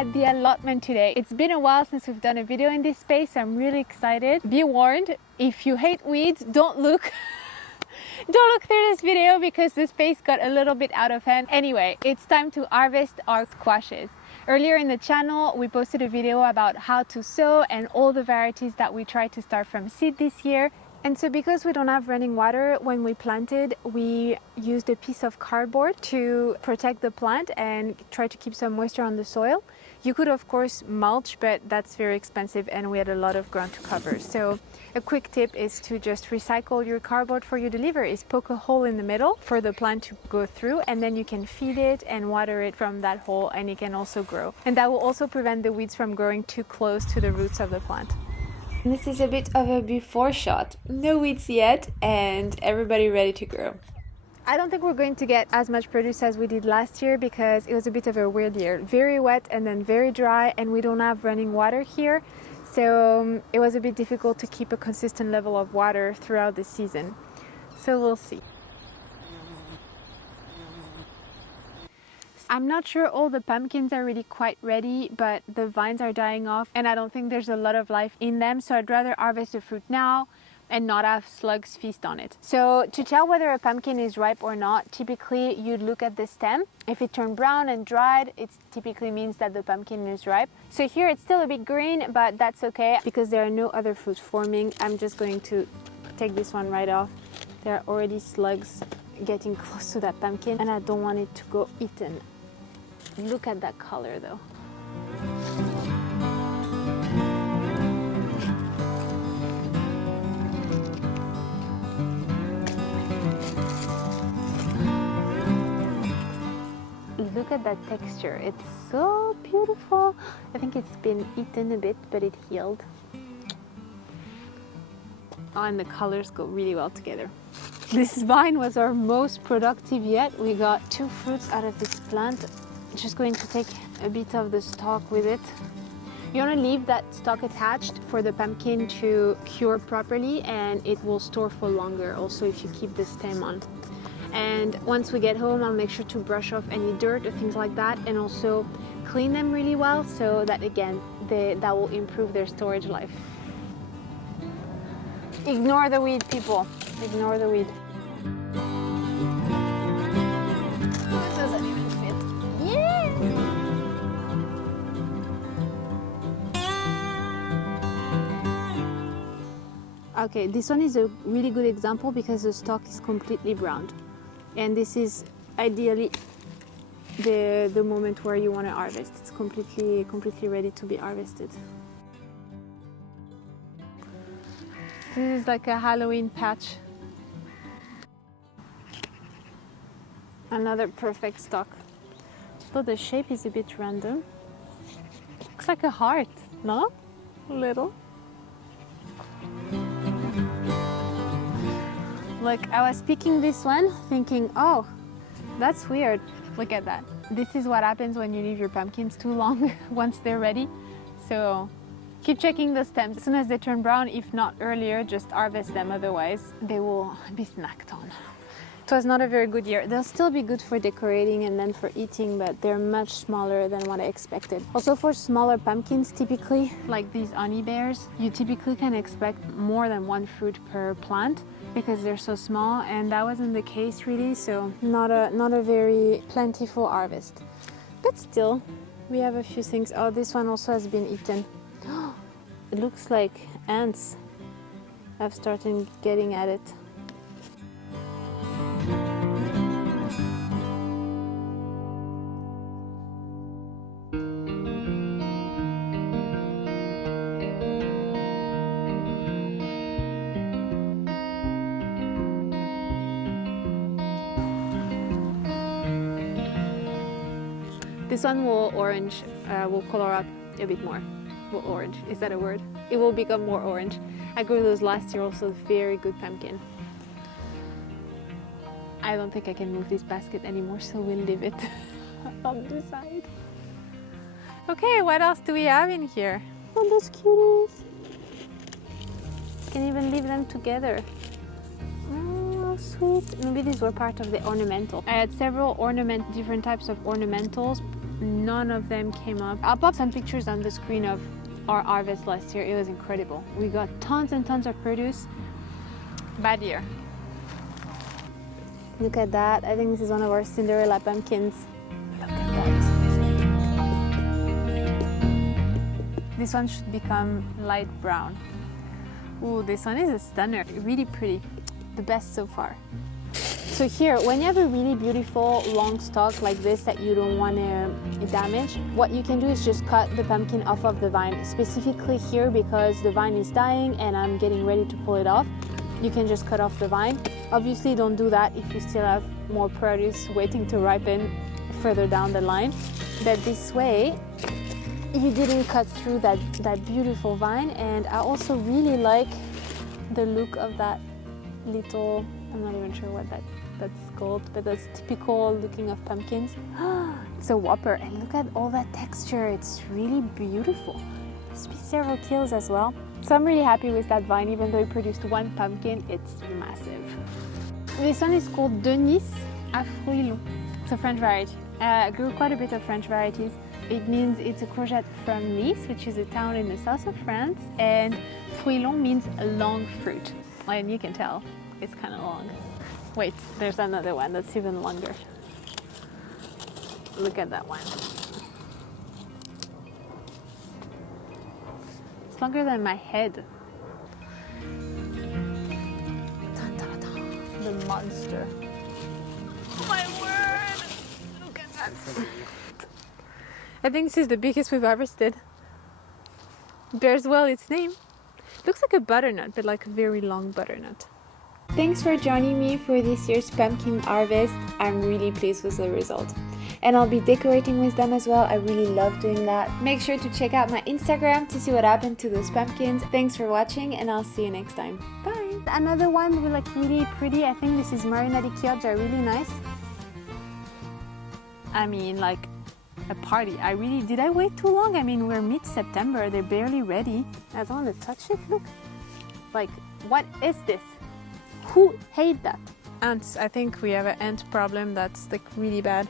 at the allotment today. It's been a while since we've done a video in this space, so I'm really excited. Be warned, if you hate weeds, don't look. Don't look through this video because the space got a little bit out of hand. Anyway, it's time to harvest our squashes. Earlier in the channel, we posted a video about how to sow and all the varieties that we tried to start from seed this year. And so because we don't have running water, when we planted, we used a piece of cardboard to protect the plant and try to keep some moisture on the soil. You could of course mulch, but that's very expensive and we had a lot of ground to cover. So a quick tip is to just recycle your cardboard for your deliveries. Poke a hole in the middle for the plant to go through, and then you can feed it and water it from that hole, and it can also grow. And that will also prevent the weeds from growing too close to the roots of the plant. This is a bit of a before shot. No weeds yet, and everybody ready to grow. I don't think we're going to get as much produce as we did last year because it was a bit of a weird year. Very wet and then very dry, and we don't have running water here. So it was a bit difficult to keep a consistent level of water throughout the season. So we'll see. I'm not sure all the pumpkins are really quite ready, but the vines are dying off and I don't think there's a lot of life in them, so I'd rather harvest the fruit now and not have slugs feast on it. So to tell whether a pumpkin is ripe or not, typically you'd look at the stem. If it turned brown and dried, it typically means that the pumpkin is ripe. So here it's still a bit green, but that's okay because there are no other fruits forming. I'm just going to take this one right off. There are already slugs getting close to that pumpkin and I don't want it to go eaten. Look at that color though. Look at that texture, it's so beautiful. I think it's been eaten a bit, but it healed. Oh, and the colors go really well together. This vine was our most productive yet. We got 2 fruits out of this plant. Just going to take a bit of the stalk with it. You want to leave that stalk attached for the pumpkin to cure properly, and it will store for longer also if you keep the stem on. And once we get home, I'll make sure to brush off any dirt or things like that, and also clean them really well so that again that will improve their storage life. Ignore the weed, people. Ignore the weed. It doesn't even fit. Okay, this one is a really good example because the stalk is completely browned. And this is ideally the moment where you want to harvest. It's completely ready to be harvested. This is like a Halloween patch. Another perfect stalk. Though the shape is a bit random. Looks like a heart, no? A little. Look, I was picking this one thinking, oh, that's weird. Look at that. This is what happens when you leave your pumpkins too long once they're ready. So keep checking the stems. As soon as they turn brown, if not earlier, just harvest them. Otherwise, they will be snacked on. It was not a very good year. They'll still be good for decorating and then for eating, but they're much smaller than what I expected. Also for smaller pumpkins, typically, like these honey bears, you typically can expect more than 1 fruit per plant because they're so small, and that wasn't the case really, so not a very plentiful harvest. But still, we have a few things. Oh, this one also has been eaten. It looks like ants have started getting at it. This one will orange, will color up a bit more. Will orange, is that a word? It will become more orange. I grew those last year, also very good pumpkin. I don't think I can move this basket anymore, so we'll leave it on the side. Okay, what else do we have in here? Oh, those cuties. You can even leave them together. Oh, sweet. Maybe these were part of the ornamental. I had several different types of ornamentals, none of them came up. I'll pop some pictures on the screen of our harvest last year. It was incredible. We got tons and tons of produce. Bad year. Look at that. I think this is one of our Cinderella pumpkins. Look at that. This one should become light brown. Ooh, this one is a stunner. Really pretty. The best so far. So here, when you have a really beautiful long stalk like this that you don't want to damage, what you can do is just cut the pumpkin off of the vine. Specifically here, because the vine is dying and I'm getting ready to pull it off, you can just cut off the vine. Obviously, don't do that if you still have more produce waiting to ripen further down the line. But this way, you didn't cut through that beautiful vine. And I also really like the look of that little, I'm not even sure what that's called, but that's typical looking of pumpkins. It's a whopper, and look at all that texture. It's really beautiful. Must be several kills as well. So I'm really happy with that vine. Even though it produced one pumpkin, it's massive. This one is called Denise à fruits longs. It's a French variety. I grew quite a bit of French varieties. It means it's a courgette from Nice, which is a town in the south of France, and fruits longs means a long fruit. And you can tell it's kind of long. Wait, there's another one that's even longer. Look at that one. It's longer than my head. Dun, dun, dun. The monster. Oh my word! Look at that. I think this is the biggest we've harvested. Bears well its name. Looks like a butternut, but like a very long butternut. Thanks for joining me for this year's pumpkin harvest. I'm really pleased with the result. And I'll be decorating with them as well. I really love doing that. Make sure to check out my Instagram to see what happened to those pumpkins. Thanks for watching, and I'll see you next time. Bye! Another one with like really pretty, I think this is Marinade Chioggia, really nice. I mean, like a party. Did I wait too long? I mean, we're mid-September, they're barely ready. I don't want to touch it, look. Like, what is this? Who hates that? Ants. I think we have an ant problem that's like really bad.